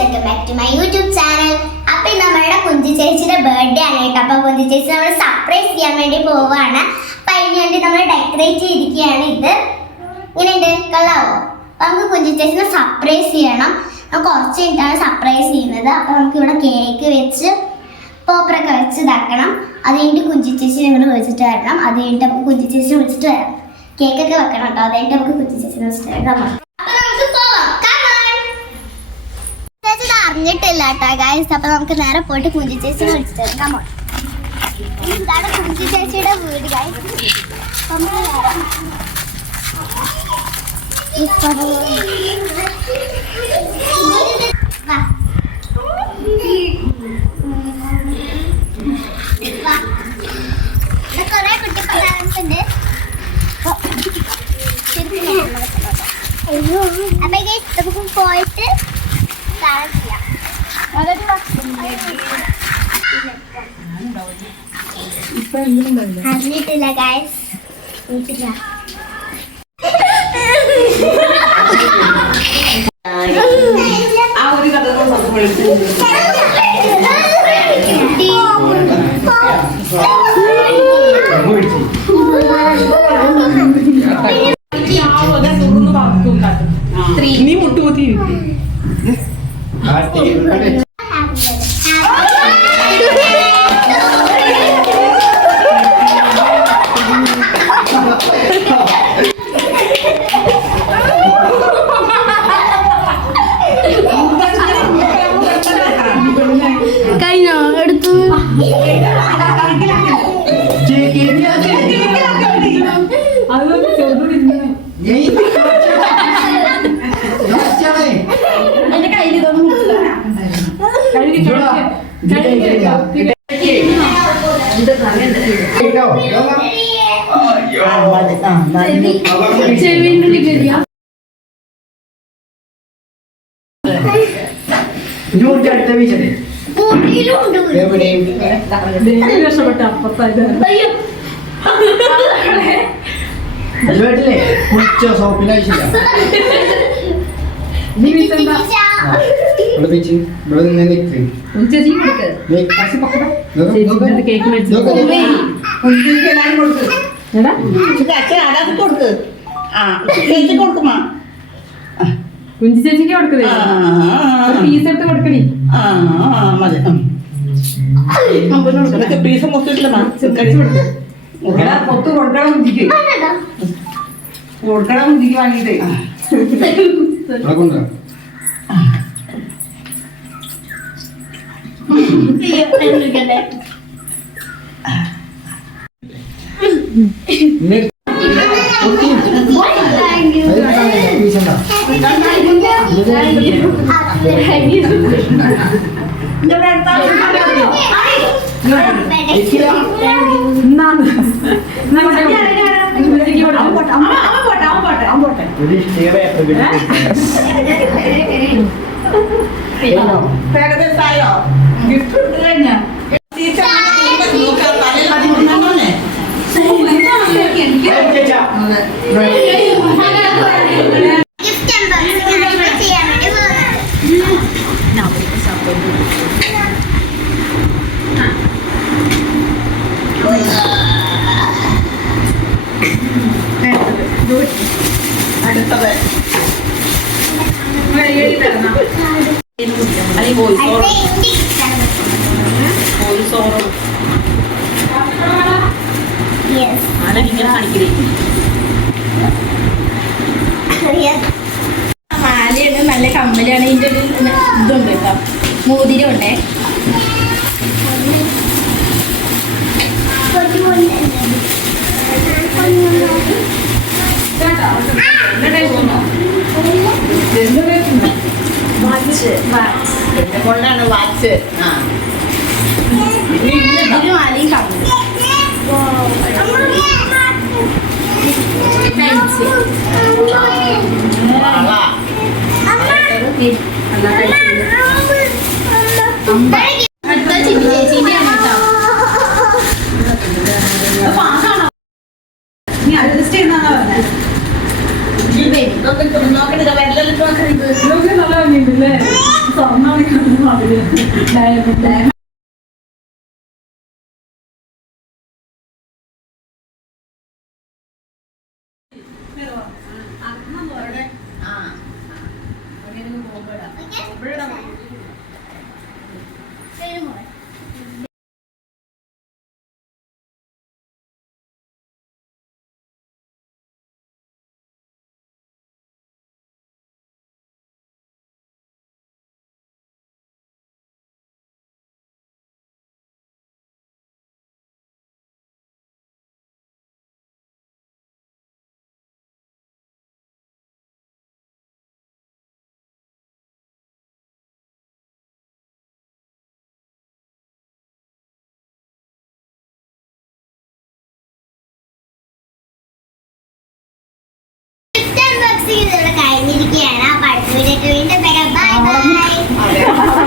Welcome back to my YouTube channel. അപ്പോൾ നമ്മുടെ കുഞ്ചി ചേച്ചിയുടെ ബർത്ത്ഡേ ആണ് കേട്ടോ. അപ്പോൾ കുഞ്ചി ചേച്ചി നമ്മൾ സർപ്രൈസ് ചെയ്യാൻ വേണ്ടി പോവുകയാണ്. അപ്പോൾ അതിന് വേണ്ടി നമ്മൾ ഡെക്കറേറ്റ് ചെയ്തിരിക്കുകയാണ്. ഇത് ഇങ്ങനെയുണ്ട്, കൊള്ളാവോ? അപ്പോൾ നമുക്ക് കുഞ്ചി ചേച്ചിനെ സർപ്രൈസ് ചെയ്യണം. നമുക്ക് കുറച്ച് കഴിഞ്ഞിട്ടാണ് സർപ്രൈസ് ചെയ്യുന്നത്. അപ്പോൾ നമുക്ക് ഇവിടെ കേക്ക് വെച്ച് പോപ്പറൊക്കെ വെച്ച് ഇതാക്കണം. അത് കഴിഞ്ഞിട്ട് കുഞ്ചി ചേച്ചി ഞങ്ങൾ വിളിച്ചിട്ട് വരണം. അത് കഴിഞ്ഞിട്ട് നമുക്ക് കുഞ്ചി ചേച്ചി വിളിച്ചിട്ട് വരാം. കേക്കൊക്കെ വെക്കണം കേട്ടോ. അത് കഴിഞ്ഞിട്ട് നമുക്ക് കുഞ്ചി ചേച്ചിനെ വിളിച്ചിട്ട് വരാം. അറിഞ്ഞിട്ടില്ല കേട്ടോ ഗൈസ്. അപ്പൊ നമുക്ക് നേരെ പോയിട്ട് കുഞ്ചി ചേച്ചി വിളിച്ചിട്ട് വരാം. ഇതാണ് കുഞ്ചി ചേച്ചിയുടെ വീട് ഗൈസ്. കൊറേ കുട്ടി ഉണ്ട്. അപ്പൊ ഗൈസ് നമുക്ക് പോയിട്ട് അറിഞ്ഞിട്ടില്ല ഗൈസ്. നീ മുട്ടുകുത്തി കഴിഞ്ഞോ എടുത്തു രക്ഷപ്പെട്ട അപ്പത്തായത് കുഞ്ചി ചേച്ചിക്ക് കൊടുക്കണേ പീസ് എടുത്ത് കൊടുക്കണി. പീസ് മൊത്തം പൊത്ത് കൊടുക്കണം കുഞ്ചിക്ക്, കൊടുക്കണം കുഞ്ചിക്ക് വാങ്ങിട്ടേ. മാലയാണ്, നല്ല കമ്മലാണ്. ഇതിൻ്റെ ഒരു ഇതുണ്ട് കേട്ടോ, മോതിരമുണ്ടേ. കൊണ്ടാണ് വാച്ച്. ഇതിന് മാലയും കമ്മലും. ചേച്ചിന്റെ ആണ് കേട്ടോ. അഡ്ജസ്റ്റ് ചെയ്യുന്ന നോക്കണ്ട വരലല്ലോ. നല്ല ഭംഗിയുണ്ടല്ലേ? സ്വർണ്ണം കഴിഞ്ഞിരിക്കുകയാണ്. അപ്പൊ അടുത്ത വീഡിയോ വീണ്ടും ബൈ ബൈ.